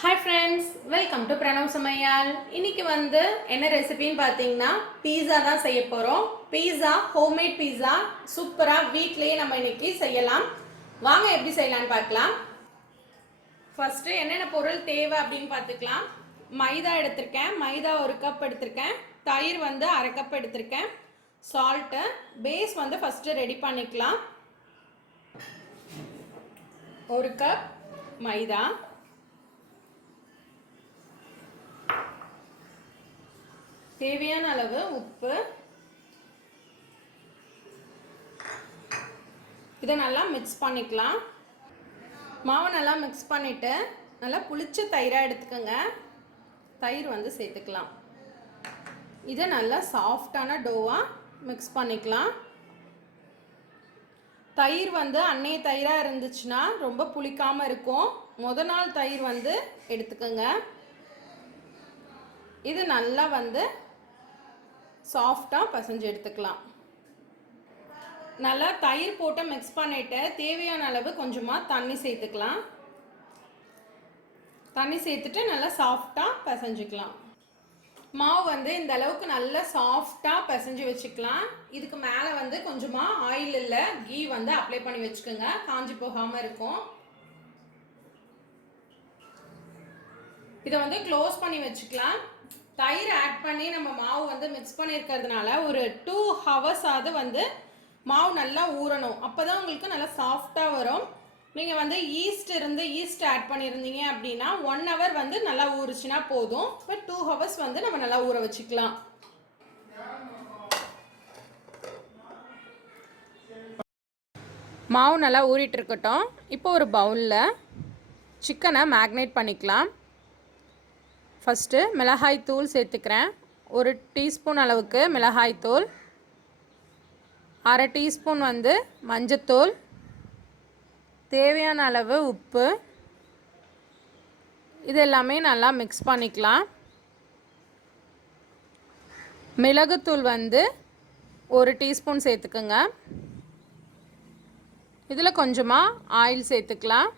Hi friends, welcome to Pranav Samayal. இன்னைக்கு என்ன ரெசிபின்னு பார்த்தீங்கன்னா பீஸா தான் செய்ய போகிறோம். பீஸா ஹோம்மேட் பீஸா சூப்பராக வீட்டிலேயே நம்ம இன்னைக்கு செய்யலாம். வாங்க எப்படி செய்யலாம்னு பார்க்கலாம். ஃபர்ஸ்ட் என்னென்ன பொருள் தேவை அப்படின்னு பார்த்துக்கலாம். மைதா எடுத்திருக்கேன், மைதா 1 கப் எடுத்திருக்கேன், தயிர் 1/2 கப் எடுத்திருக்கேன், சால்ட்டு, பேஸ் ஃபர்ஸ்ட் ரெடி பண்ணிக்கலாம். 1 கப் மைதா, தேவையான அளவு உப்பு, இதை நல்லா மிக்ஸ் பண்ணிக்கலாம். மாவு நல்லா மிக்ஸ் பண்ணிவிட்டு நல்லா புளிச்ச தயிராக எடுத்துக்கோங்க. தயிர் சேர்த்துக்கலாம். இதை நல்லா சாஃப்டான டோவாக மிக்ஸ் பண்ணிக்கலாம். தயிர் அன்னைய தயிராக இருந்துச்சுன்னா ரொம்ப புளிக்காமல் இருக்கும். முத நாள் தயிர் எடுத்துக்கோங்க. இது நல்லா சாஃப்டாக பசைஞ்சு எடுத்துக்கலாம். நல்லா தயிர் போட்டு மிக்ஸ் பண்ணிவிட்டு தேவையான அளவு கொஞ்சமாக தண்ணி சேர்த்துக்கலாம். தண்ணி சேர்த்துட்டு நல்லா சாஃப்டாக பசைஞ்சிக்கலாம். மாவு இந்த அளவுக்கு நல்லா சாஃப்டாக பசைஞ்சு வச்சுக்கலாம். இதுக்கு மேலே கொஞ்சமாக ஆயில் இல்லை கீ அப்ளை பண்ணி வச்சுக்கோங்க, காஞ்சி போகாமல் இருக்கும். இதை க்ளோஸ் பண்ணி வச்சுக்கலாம். தயிர் ஆட் பண்ணி நம்ம மாவு மிக்ஸ் பண்ணியிருக்கிறதுனால ஒரு 2 hours ஆகுது மாவு நல்லா ஊறணும். அப்போ தான் உங்களுக்கு நல்லா சாஃப்டாக வரும். நீங்கள் ஈஸ்ட் ஆட் பண்ணியிருந்தீங்க அப்படின்னா 1 hour நல்லா ஊறிச்சுன்னா போதும். இப்போ 2 hours நம்ம நல்லா ஊற வச்சுக்கலாம். மாவு நல்லா ஊறிட்டு இருக்கட்டும். இப்போ ஒரு பவுலில் சிக்கனை மேக்னேட் பண்ணிக்கலாம். ஃபஸ்ட்டு மிளகாய் தூள் சேர்த்துக்கிறேன். 1 டீஸ்பூன் அளவுக்கு மிளகாய் தூள், 1/2 டீஸ்பூன் மஞ்சத்தூள், தேவையான அளவு உப்பு, இது எல்லாமே நல்லா மிக்ஸ் பண்ணிக்கலாம். மிளகுத்தூள் 1 டீஸ்பூன் சேர்த்துக்குங்க. இதில் கொஞ்சமாக ஆயில் சேர்த்துக்கலாம்.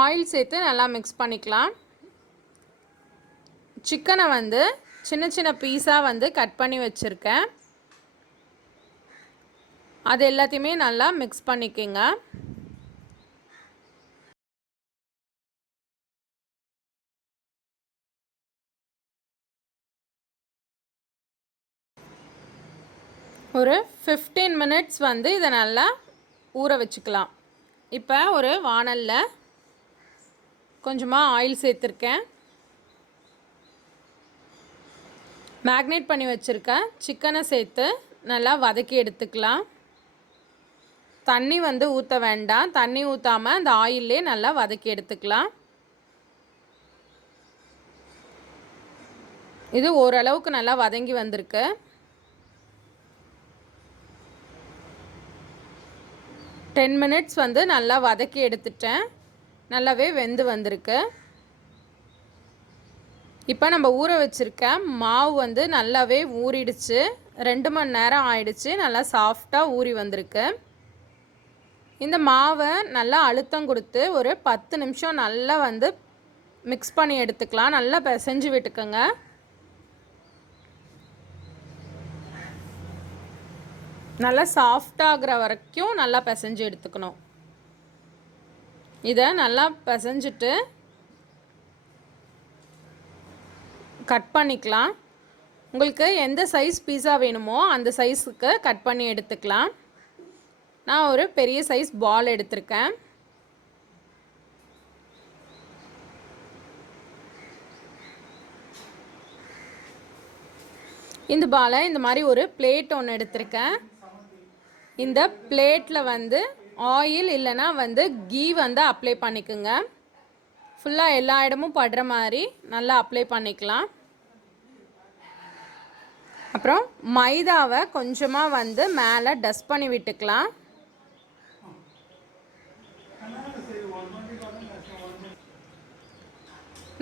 ஆயில் சேர்த்து நல்லா மிக்ஸ் பண்ணிக்கலாம். சிக்கனை சின்ன சின்ன பீஸாக கட் பண்ணி வச்சுருக்கேன். அது எல்லாத்தையுமே நல்லா மிக்ஸ் பண்ணிக்கோங்க. ஒரு 15 minutes இதை நல்லா ஊற வச்சுக்கலாம். இப்போ ஒரு வாணலில் கொஞ்சமாக ஆயில் சேர்த்துருக்கேன். மேக்னேட் பண்ணி வச்சுருக்கேன் சிக்கனை சேர்த்து நல்லா வதக்கி எடுத்துக்கலாம். தண்ணி ஊற்ற வேண்டாம். தண்ணி ஊற்றாமல் அந்த ஆயிலே நல்லா வதக்கி எடுத்துக்கலாம். இது ஓரளவுக்கு நல்லா வதங்கி வந்திருக்கு. டென் மினிட்ஸ் நல்லா வதக்கி எடுத்துட்டேன். நல்லாவே வெந்து வந்திருக்கு. இப்போ நம்ம ஊற வச்சுருக்க மாவு நல்லாவே ஊறிடுச்சு. 2 மணி நேரம் ஆயிடுச்சு. நல்லா சாஃப்டாக ஊறி வந்திருக்கு. இந்த மாவை நல்லா அழுத்தம் கொடுத்து ஒரு 10 நிமிஷம் நல்லா மிக்ஸ் பண்ணி எடுத்துக்கலாம். நல்லா பிசைஞ்சு விட்டுக்கோங்க. நல்லா சாஃப்டாகிற வரைக்கும் நல்லா பிசைஞ்சு எடுத்துக்கணும். இதை நல்லா பிசைஞ்சிட்டு கட் பண்ணிக்கலாம். உங்களுக்கு எந்த சைஸ் பீஸா வேணுமோ அந்த சைஸுக்கு கட் பண்ணி எடுத்துக்கலாம். நான் ஒரு பெரிய சைஸ் பால் எடுத்திருக்கேன். இந்த பாலை இந்த மாதிரி ஒரு பிளேட் ஒன்று எடுத்திருக்கேன். இந்த பிளேட்டில் ஆயில் இல்லைன்னா கீ அப்ளை பண்ணிக்கோங்க. ஃபுல்லாக எல்லா இடமும் படுற மாதிரி நல்லா அப்ளை பண்ணிக்கலாம். அப்புறம் மைதாவை கொஞ்சமாக மேலே டஸ்ட் பண்ணி விட்டுக்கலாம்.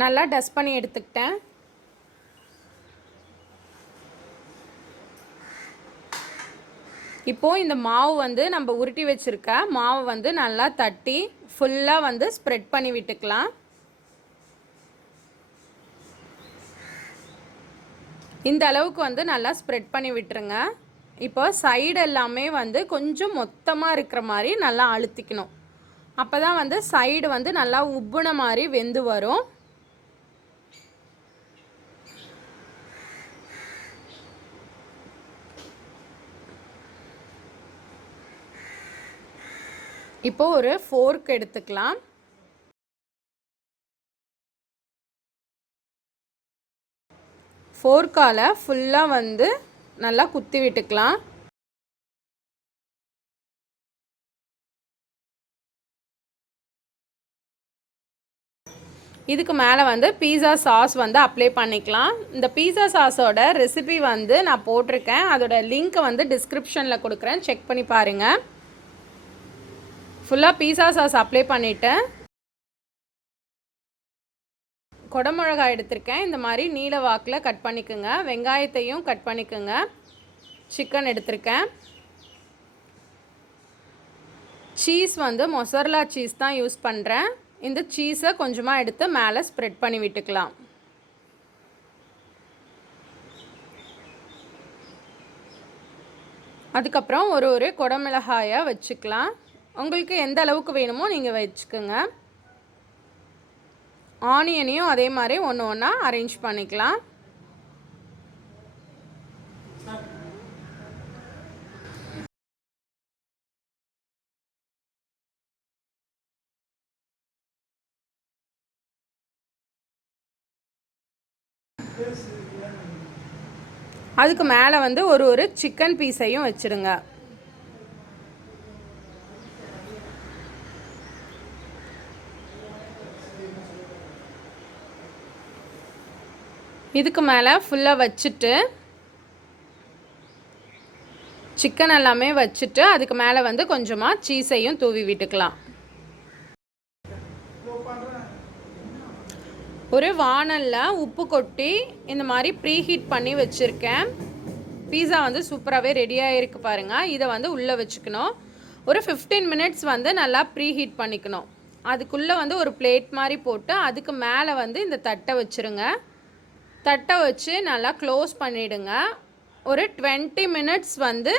நல்லா டஸ்ட் பண்ணி எடுத்துக்கிட்டேன். இப்போது இந்த மாவு வந்து நம்ம உருட்டி வச்சுருக்க மாவு வந்து நல்லா தட்டி ஃபுல்லாக வந்து ஸ்ப்ரெட் பண்ணி விட்டுக்கலாம். இந்த அளவுக்கு வந்து நல்லா ஸ்ப்ரெட் பண்ணி விட்டுருங்க. இப்போ சைடு எல்லாமே வந்து கொஞ்சம் மொத்தமாக இருக்கிற மாதிரி நல்லா அழுத்திக்கணும். அப்போ தான் வந்து சைடு வந்து நல்லா உப்புன மாதிரி வெந்து வரும். இப்போ ஒரு ஃபோர்க் எடுத்துக்கலாம். ஃபோர்க்கால் ஃபுல்லாக வந்து நல்லா குத்தி விட்டுக்கலாம். இதுக்கு மேலே வந்து பீஸா சாஸ் வந்து அப்ளை பண்ணிக்கலாம். இந்த பீஸா சாஸோட ரெசிபி வந்து நான் போட்டிருக்கேன். அதோட லிங்க்கை வந்து டிஸ்கிரிப்ஷனில் கொடுக்குறேன், செக் பண்ணி பாருங்கள். ஃபுல்லாக பீஸா சாஸ் அப்ளை பண்ணிவிட்டேன். குடமிளகாய் எடுத்திருக்கேன். இந்த மாதிரி நீல வாக்கில் கட் பண்ணிக்கோங்க. வெங்காயத்தையும் கட் பண்ணிக்கோங்க. சிக்கன் எடுத்திருக்கேன். சீஸ் வந்து மொசரலா சீஸ் தான் யூஸ் பண்ணுறேன். இந்த சீஸை கொஞ்சமாக எடுத்து மேலே ஸ்ப்ரெட் பண்ணி விட்டுக்கலாம். அதுக்கப்புறம் ஒரு குடமிளகாயை வச்சுக்கலாம். உங்களுக்கு எந்த அளவுக்கு வேணுமோ நீங்கள் வச்சுக்கோங்க. ஆனியனையும் அதே மாதிரி ஒன்று ஒன்றா அரேஞ்ச் பண்ணிக்கலாம். அதுக்கு மேலே வந்து ஒரு சிக்கன் பீஸையும் வச்சுடுங்க. இதுக்கு மேலே ஃபுல்லாக வச்சுட்டு சிக்கன் எல்லாமே வச்சுட்டு அதுக்கு மேலே வந்து கொஞ்சமாக சீஸையும் தூவி விட்டுக்கலாம். ஒரு வானலில் உப்பு கொட்டி இந்த மாதிரி ப்ரீ ஹீட் பண்ணி வச்சுருக்கேன். பீஸா வந்து சூப்பராகவே ரெடியாக இருக்குது பாருங்கள். இதை வந்து உள்ளே வச்சுக்கணும். ஒரு 15 மினிட்ஸ் வந்து நல்லா ப்ரீ ஹீட் பண்ணிக்கணும். அதுக்குள்ளே வந்து ஒரு பிளேட் மாதிரி போட்டு அதுக்கு மேலே வந்து இந்த தட்டை வச்சுருங்க. தட்டை வச்சு நல்லா க்ளோஸ் பண்ணிவிடுங்க. ஒரு 20 மினிட்ஸ் வந்து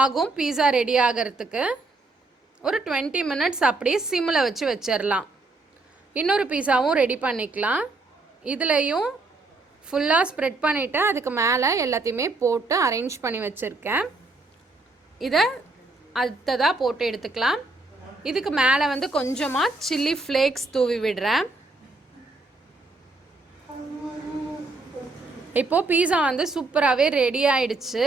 ஆகும் பீஸா ரெடி ஆகிறதுக்கு. ஒரு 20 மினிட்ஸ் அப்படியே சிம்மில் வச்சு வச்சிடலாம். இன்னொரு பீஸாவும் ரெடி பண்ணிக்கலாம். இதுலேயும் ஃபுல்லாக ஸ்ப்ரெட் பண்ணிவிட்டு அதுக்கு மேலே எல்லாத்தையுமே போட்டு அரேஞ்ச் பண்ணி வச்சுருக்கேன். இதை அடுத்ததாக போட்டு எடுத்துக்கலாம். இதுக்கு மேலே வந்து கொஞ்சமாக சில்லி ஃப்ளேக்ஸ் தூவி விடுறேன். இப்போது பீஸா வந்து சூப்பராகவே ரெடி ஆயிடுச்சு.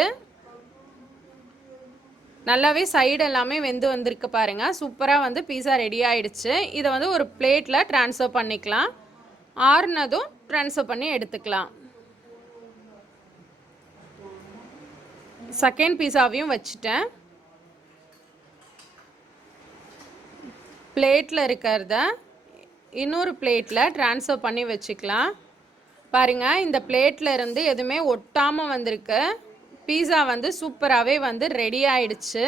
நல்லாவே சைடு எல்லாமே வெந்து வந்திருக்கு பாருங்கள். சூப்பராக வந்து பீஸா ரெடி ஆகிடுச்சு. இதை வந்து ஒரு பிளேட்டில் ட்ரான்ஸ்ஃபர் பண்ணிக்கலாம். ஆறுனதும் ட்ரான்ஸ்ஃபர் பண்ணி எடுத்துக்கலாம். செகண்ட் பீஸாவையும் வச்சுட்டேன். பிளேட்டில் இருக்கிறத இன்னொரு பிளேட்டில் ட்ரான்ஸ்ஃபர் பண்ணி வச்சுக்கலாம். பாருங்கள், இந்த பிளேட்டில் இருந்து எதுவுமே ஒட்டாமல் வந்திருக்கு. பீஸா வந்து சூப்பராகவே வந்து ரெடி ஆயிடுச்சு.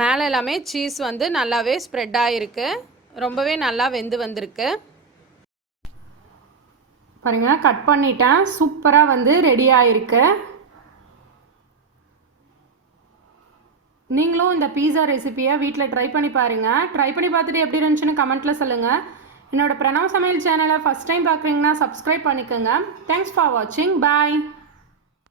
மேலே எல்லாமே சீஸ் வந்து நல்லாவே ஸ்ப்ரெட் ஆகிருக்கு. ரொம்பவே நல்லா வெந்து வந்திருக்கு பாருங்கள். கட் பண்ணிட்டேன். சூப்பராக வந்து ரெடி ஆகிருக்கு. நீங்களும் இந்த பீஸா ரெசிபியை வீட்டில் ட்ரை பண்ணி பாருங்கள். ட்ரை பண்ணி பார்த்துட்டு எப்படி இருந்துச்சுன்னு கமெண்ட்டில் சொல்லுங்கள். என்னோட பிரணவ் சமையல் சேனலை ஃபஸ்ட் டைம் பார்க்குறீங்கன்னா சப்ஸ்கிரைப் பண்ணிக்கோங்க. தேங்க்ஸ் ஃபார் வாட்சிங். பாய்.